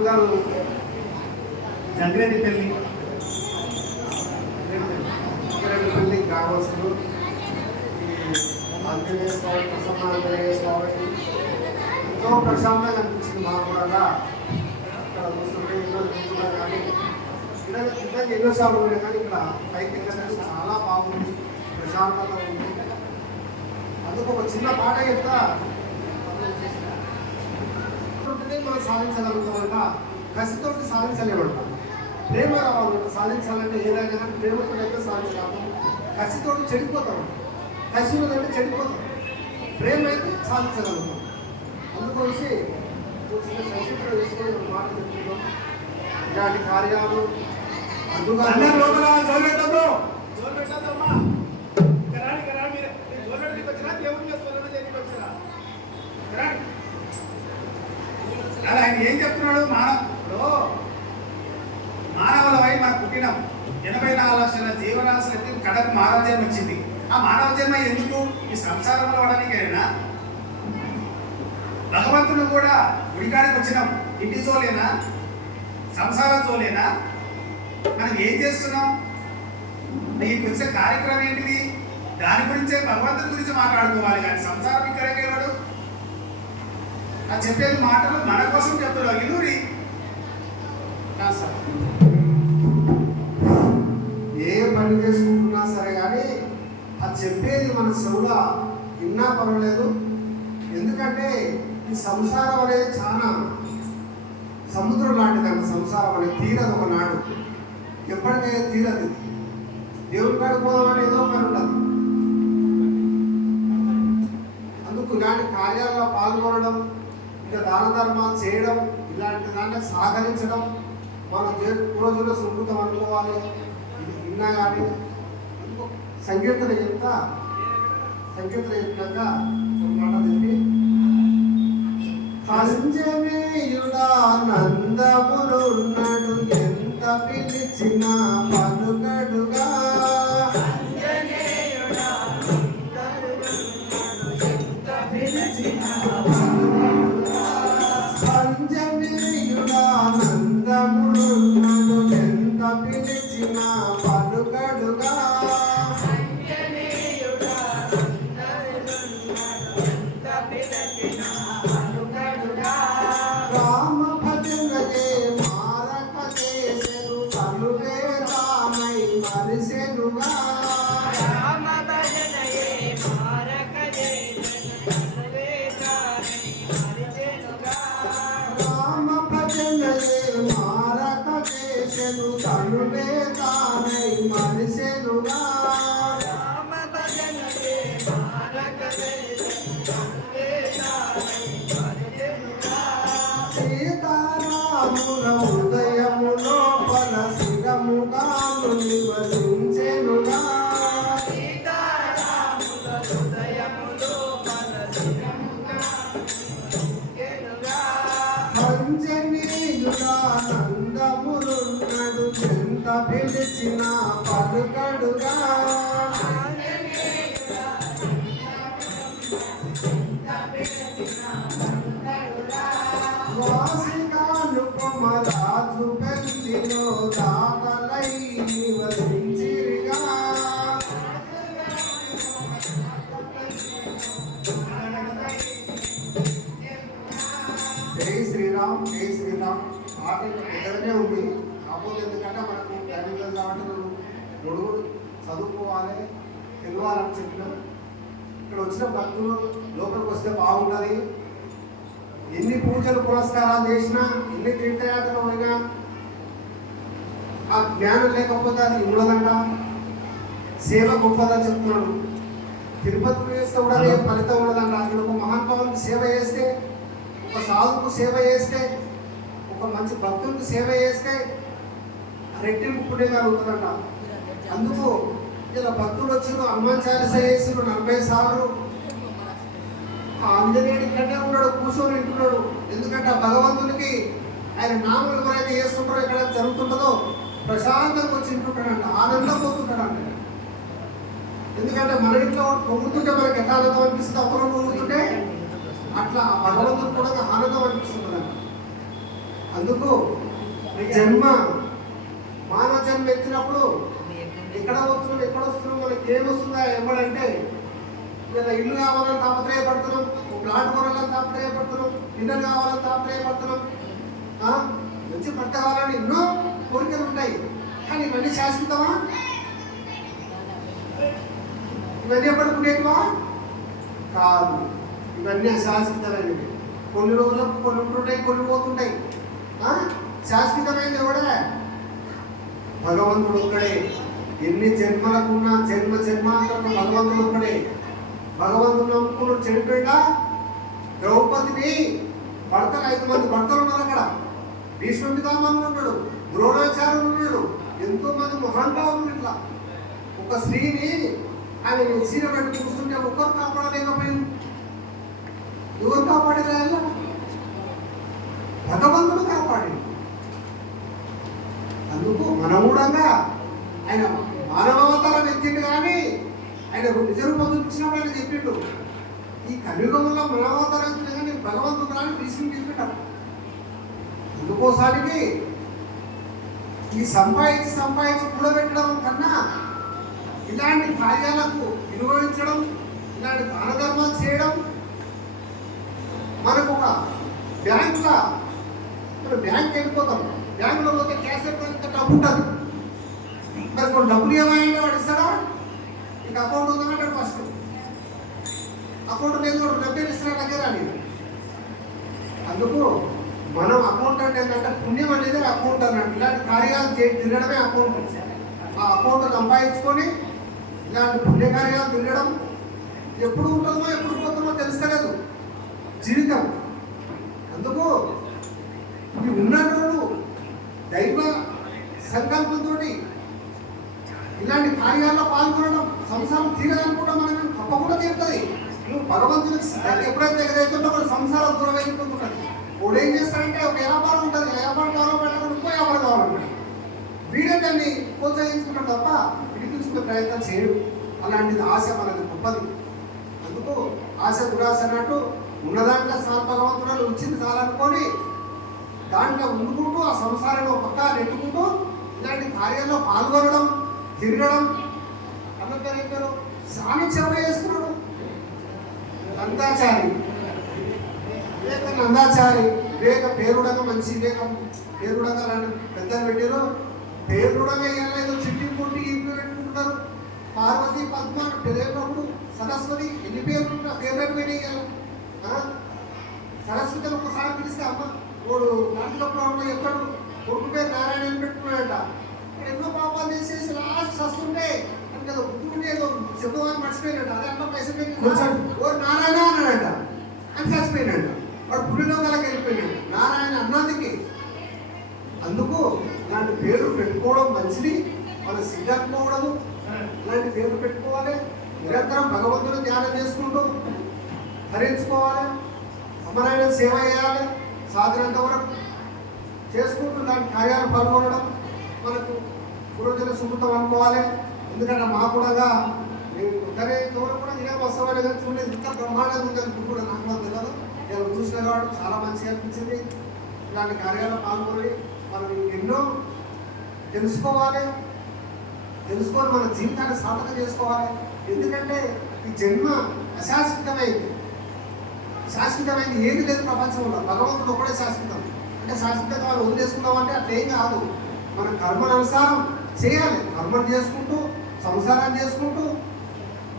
గారు జంగిరెడ్డిపల్లి గ్రామస్తులు ఆంజనేయ స్వామి ప్రసన్న ఆంజనేయ స్వామి ఎంతో ప్రశాంతంగా అనిపించింది మాకు కూడా. ఇక్కడ చూస్తుంటే ఎన్నో చూస్తున్నారు కానీ ఇక్కడ ఎన్నోసార్లు ఉన్నాయి కానీ ఇక్కడ పైకి వెళ్ళడానికి చాలా బాగుంది, ప్రశాంతంగా ఉంది. అందుకు ఒక చిన్న పాట చెప్తా మనం సాధించగలుగుతామంట, కసితోటి సాధించలేమంట. ప్రేమ రావాలంట, సాధించాలంటే ఏదైనా కానీ ప్రేమతో అయితే సాధించగలుగుతాం. కసితోటి చెడిపోతాం, కసి ఉన్నదంటే చెడిపోతాం, ప్రేమ అయితే సాధించగలుగుతాం. అందుకొచ్చి చిన్న సంక్షిప్తం వేసుకొని ఒక మాట చెప్తున్నాం. ఇలాంటి కార్యాలు అందుగా అలా ఆయన ఏం చెప్తున్నాడు? మానవులపై మనం పుట్టినాం. 84 లక్షల జీవరాశులకి కడకు మానవ జన్మ వచ్చింది. ఆ మానవ జన్మ ఎందుకు? ఈ సంసారంలో అవడానికైనా. భగవంతుడు కూడా గుడికాడికి వచ్చినాం. ఇంటి జోలేనా, సంసారం జోలేనా? మనం ఏం చేస్తున్నాం? నీకు వచ్చే కార్యక్రమం ఏంటిది? దాని గురించే భగవంతుడి గురించి మాట్లాడుకోవాలి కానీ సంసారం ఇక్కడికి వాడు చెప్పేది మాటలు మన కోసం చెప్తున్నాడు. ఇదూరి ఏ పని చేసుకుంటున్నా సరే కానీ అది చెప్పేది మన చెవులా విన్నా పర్వాలేదు. ఎందుకంటే ఈ సంసారం అనేది చాలా సముద్రం లాంటిదంట. సంసారం అనేది తీరదు ఒకనాడు, ఎప్పటికైనా తీరదు. దేవుడి కాడికి పోదామని ఏదో పని ఉండదు. అందుకు ఇలాంటి కార్యాల్లో పాల్గొనడం, ఇంకా దాన ధర్మాలు చేయడం, ఇలాంటి దాంట్లో సహకరించడం మనం రోజుల్లో సుకృతం అనుకోవాలి. ఇది విన్నా కానీ సంకీర్తన చెప్తా. సంకీర్తన చెప్పినాక ఒక మాట చెప్పి, సంజనేయుడా నందములున్నాడు ఎంత పిలిచినా పలుకడుగా. సంజనేయుడా నందములున్నాడు ఎంత పిలిచినా పలుకడుగా. రామ భజనయే మారక చేసెను తనువే తానై మరిసెనుగా. రామ భజనయే మారక చేసెను తనువే తానై మరిసెనుగా. రామ భజనయే మారక చేసెను తనువే తానై మరిసెనుగా. రామ భజనయే మారక చేసెను తనువే తానై మరిసెనుగా. సీతారాముల హృదయము లోపల శిరముగాను నివసించెనుగా. సీతారాముల హృదయము లోపల శిరముగాను నివసించెనుగా. అంజనీయుడా నందములున్నాడు ఎంత పిలిచినా పలుకడుగా. వాసికానుపమరాజు పెళ్లిలో దాతలై నివసించిరిగా. జై శ్రీరామ్, జై శ్రీరామ్. ఆటలు పెద్దగానే ఉంది. కాకపోతే ఎందుకంటే మనకు గణితం కాబట్టి నడుగుడు చదువుకోవాలి, తెలియాలని చెప్పినాం. ఇక్కడ వచ్చిన భక్తులు లోపలికి వస్తే బాగుంటుంది. ఎన్ని పూజలు పురస్కారాలు చేసినా, ఎన్ని తీర్థయాత్రలు అయినా ఆ జ్ఞానం లేకపోతే అది ఉండదంట. సేవ గొప్పదని చెప్తున్నాడు. తిరుపతి వేస్తే కూడా ఏ ఫలితం ఉండదంట. అది ఒక మహానుభావునికి సేవ చేస్తే, ఒక సాధువుకు సేవ చేస్తే, ఒక మంచి భక్తునికి సేవ చేస్తే రెట్టింపు పుణ్యం కలుగుతుందంట. అందుకు ఇలా భక్తులు వచ్చిన హనుమాన్ చాలీస చేసిన 40 సార్లు ఆంజనేయుడి కంటే ఉన్నాడు, కూర్చొని వింటున్నాడు. ఎందుకంటే ఆ భగవంతునికి ఆయన నామం ఎవరైతే చేస్తుంటారో, ఎక్కడ జరుగుతుంటుందో ప్రశాంతంగా వచ్చి వింటుంటాడంట, ఆనందం పోతుంటాడంట. ఎందుకంటే మన ఇంట్లో పొంగుతుంటే మనకి ఎట్లా ఆనందం అనిపిస్తుంది, అప్పుడు పొంగుతుంటే అట్లా భగవంతుడు కూడా ఆనందం అనిపిస్తుంది. అందుకు జన్మ మానవ జన్మ ఎత్తినప్పుడు ఎక్కడ వస్తున్నాం మనకి ఏమొస్తుందా ఏమంటే ఇలా ఇల్లు కావాలని తాపత్రయపడుతున్నాం, ప్లాట్ కొనాలని తాపత్రయపడుతున్నాం, ఇల్లు కావాలని తాపత్రయపడుతున్నాం, మంచి పంట కావాలని ఎన్నో కోరికలు ఉంటాయి. కానీ ఇవన్నీ శాశ్వతమా? ఇవన్నీ ఎప్పటికునేటివా కాదు. ఇవన్నీ అశాశ్వతమైనవి. కొన్ని రోజులకు కొన్ని ఉంటుంటాయి, కొన్ని పోతుంటాయి. శాశ్వతమైనది ఎవడే? భగవంతుడు ఒక్కడే. ఎన్ని జన్మలకున్న జన్మాంతరం భగవంతుడు ఒక్కడే. భగవంతుడు నమ్ముకున్నాడు, చెడిపోయినా ద్రౌపదిని భర్తలు 5 మంది భర్తలు ఉన్నారు అక్కడ. భీష్మ పితామహుడు ఉన్నాడు, ద్రోణాచార్యుడు ఉన్నాడు, ఎంతో మంది మహానుభావులు. ఇట్లా ఒక స్త్రీని ఆమె చీర పెట్టి చూస్తుంటే ఒక్కరు కాపాడలేకపోయింది. ఎవరు కాపాడేలా? భగవంతుడు కాపాడి. అందుకు మనమూడంగా ఆయన మానవావతారం ఎత్తిండు, కానీ ఆయన నిజ రూపం చూపించినప్పుడు ఆయన చెప్పిండు, ఈ కలియుగంలో మానవావతారం ఎత్తిన కానీ భగవంతుడు రాని తీసుకుంటాడు. అందుకోసానికి ఈ సంపాదించి కూడబెట్టడం కన్నా ఇలాంటి కార్యాలకు నిర్వహించడం, ఇలాంటి దాన ధర్మాలు చేయడం. మనకు ఒక బ్యాంకులో బ్యాంక్ వెళ్ళిపోతాం, బ్యాంకులో పోతే క్యాష్ ఎంత డబ్బు ఉంటుంది. మరి కొన్ని డబ్బులు ఏమైనా వాడు ఇస్తాడా? నీకు అకౌంట్ ఉందంటాడు. ఫస్ట్ అకౌంట్ లేదు, డబ్బులు ఇస్తున్నా దగ్గర అని. అందుకు మనం అకౌంట్ అంటే ఏంటంటే పుణ్యం అనేది అకౌంట్ అన్నట్టు. ఇలాంటి కార్యాలు తిరగడమే అకౌంట్. ఆ అకౌంట్ సంపాదించుకొని ఇలాంటి పుణ్యకార్యాలు తిరగడం ఎప్పుడు ఉంటుందో ఎప్పుడు పోతుందో తెలుస్తలేదు జీవితం. అందుకు ఈ ఉన్నోళ్ళు దైవ సంకల్పంతో ఇలాంటి కార్యాల్లో పాల్గొనడం, సంసారం తీరాలనుకుంటా మనం తప్పకుండా తీరుతుంది. నువ్వు భగవంతునికి ఎప్పుడైతే ఎగదైతుందో కూడా సంసారం దూరం వెళ్ళిపోతుంటుంది. వాడు ఏం చేస్తాడంటే ఒక వ్యాపారం ఉంటుంది, వ్యాపారం కావాలో పెట్టకుండా ఇంకో వ్యాపారం కావాలంటాడు. వీడే దాన్ని ప్రోత్సహించుకుంటాడు తప్ప విడిపించుకునే ప్రయత్నం చేయడు. అలాంటిది ఆశ మనది గొప్పది. అందుకు ఆశ దురాశ అన్నట్టు ఉన్నదాంట్లో సార్ భగవంతుడు వచ్చింది చాలనుకొని దాంట్లో ఉండుకుంటూ ఆ సంసారంలో పక్క నెట్టుకుంటూ ఇలాంటి కార్యాల్లో పాల్గొనడం, తిరగడం. అందరూ స్వామి సేవ చేస్తున్నాడు. నందాచారి, నందాచారి వివేక పేరుడంగా, మంచి వివేకం పేరుడంగా లాంటి పెద్దలు పెట్టారు. పేరుడంగా ఏదో చిట్టి పుట్టి ఇంట్లో పెట్టుకుంటున్నారు. పార్వతి, పద్మ, పేరు సరస్వతి, ఎన్ని పేర్లు ఫేవరెట్ పెట్టేయాలి. సరస్వతి ఒకసారి పిలిస్తే అమ్మ వాడు దాంట్లో ప్రాబ్లం ఎక్కడు కొడుకు పేరు నారాయణ అని పెట్టుకున్నాడట. ఎన్నో పాపాలు చేసేసి లాస్ట్ వస్తుంటే అని కదా గుర్తుంటే ఏదో చెప్పమని మర్చిపోయినట్ట. అదే అన్న పైసలు ఓ నారాయణ అన్నాడట అని చచ్చిపోయినట్ట. వాడు పుణ్యలోకాలకు వెళ్ళిపోయినాడు నారాయణ అన్నందుకి. అందుకు ఇలాంటి పేర్లు పెట్టుకోవడం మంచిది. మన సిద్ధనుకోవడము ఇలాంటి పేర్లు పెట్టుకోవాలి. నిరంతరం భగవంతుని ధ్యానం చేసుకుంటూ ధరించుకోవాలి. సమరాయణ సేవ చేయాలి. సాధనంత వరకు చేసుకుంటూ దాని కార్యాలు పాల్గొనడం మనకు పూర్వజన సుకృతం అనుకోవాలి. ఎందుకంటే మా కూడా నేను ఇద్దరే ఎవరు కూడా ఇదే వస్తామని కానీ చూడలేదు. ఇంత బ్రహ్మాండంగా ఉందని కూడా నాకు తెలియదు. నేను చూసిన కాబట్టి చాలా మంచిగా అనిపించింది. ఇలాంటి కార్యాలు పాల్గొని మనం ఎన్నో తెలుసుకోవాలి. తెలుసుకొని మన జీవితాన్ని సాధన చేసుకోవాలి. ఎందుకంటే ఈ జన్మ అశాశ్వతమైంది. శాశ్వతమైంది ఏది లేదు ప్రపంచంలో. భగవంతుడు ఒకటే శాశ్వతం. అంటే శాశ్వతంగా మనం వదిలేసుకున్నాం అంటే అట్లేం కాదు. మన కర్మల అనుసారం చేయాలి. కర్మలు చేసుకుంటూ సంసారాన్ని చేసుకుంటూ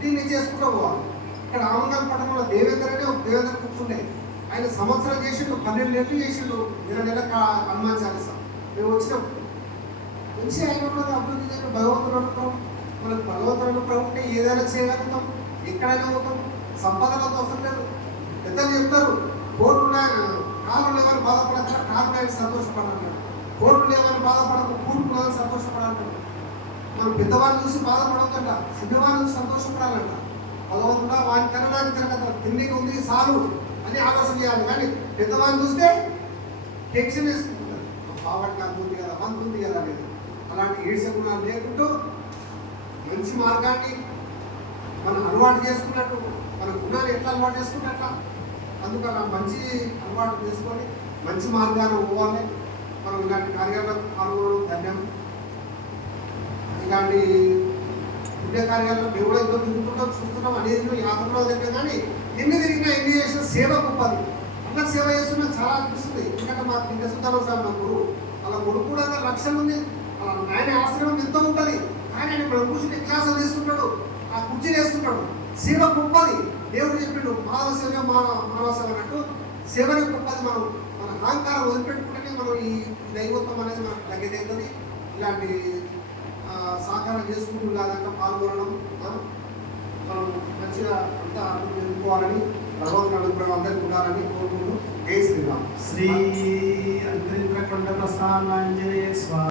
దీన్ని చేసుకుంటూ పోవాలి. ఇక్కడ ఆమంగల్ పట్టణంలో దేవేంద్ర అనే ఒక దేవేంద్ర కూర్చుండే. ఆయన సంవత్సరం చేసిండు, 12 నెలలు చేసిండు. 20 నెలల హనుమాన్ చాలీస మేము వచ్చినాం. మంచి ఆయన ఉన్నది అభివృద్ధి చేసిన భగవంతుడు అనుకున్నాం. మనకు భగవంతుడు అనుకున్నాం ఉంటే ఏదైనా చేయగలుగుతాం, ఎక్కడైనా పోతాం. సంపదలతో అవసరం లేదు. పెద్దలు చెప్తారు కోట్లు కాళ్ళు లేవని బాధపడక కాళ్ళు సంతోషపడాలి. కోట్లు లేవని బాధపడక కూడుకున్నదని సంతోషపడాలంట. మనం పెద్దవాళ్ళు చూసి బాధపడకంట, చిన్నవాళ్ళు చూసి సంతోషపడాలంట. భగవంతుడా వారి తినడానికి తినక తిండికి ఉంది చాలు అని ఆలోచన చేయాలి. కానీ పెద్దవాళ్ళు చూస్తే టెన్షన్ వేసుకుంటారు. బాబట్ నాకు ఉంది కదా, మంత్ ఉంది కదా అనేది. అలాంటి ఈడ్చ గుణాలు లేకుంటూ మంచి మార్గాన్ని మనం అలవాటు చేసుకున్నట్టు, మన గుణాలు ఎట్లా అలవాటు చేసుకున్నట్ల అందుకని మంచి అలవాటు చేసుకొని మంచి మార్గాన్ని పోవాలి. మనం ఇలాంటి కార్యాలయాల్లో పాల్గొనడం ధన్యం. ఇలాంటి పుణ్య కార్యాలను మేము కూడా ఎంతో తిరుగుతుంటాం, చూస్తున్నాం, అనేది యాత్రలో దగ్గర. కానీ ఎన్ని తిరిగినా ఎన్ని చేసిన సేవ గొప్పది. అందరు సేవ చేస్తున్నా చాలా అనిపిస్తుంది. ఎందుకంటే మా కింద సుధారావు సార్ నా గురువు, వాళ్ళ కొడుకు కూడా లక్ష్యం ఉంది, ఆయన ఆశ్రమం ఎంతో ఉంటుంది. కానీ ఆయన ఇప్పుడు కూర్చుని క్లాసులు తీసుకుంటాడు, ఆ కుర్చీలు వేస్తుంటాడు. సేవ గొప్పది. దేవుడు చెప్పిండు మానవ సేవ మానవ సేవ అన్నట్టు సేవనే గొప్పది. మనం మన అహంకారం వదిలిపెట్టుకుంటేనే మనం ఈ దైవత్వం అనేది మనకు తగ్గదవుతుంది. ఇలాంటి సహకారం చేసుకుంటూ దాంట్లో పాల్గొనడం మనం మంచిగా అంతా అర్థం చేసుకోవాలని భగవంతుని అనుగ్రహం అందరికీ ఉండాలని కోరుకుంటూ జై శ్రీరామ్. శ్రీ అంతరింద్రకొండ ప్రసన్నాంజనేయ స్వామి.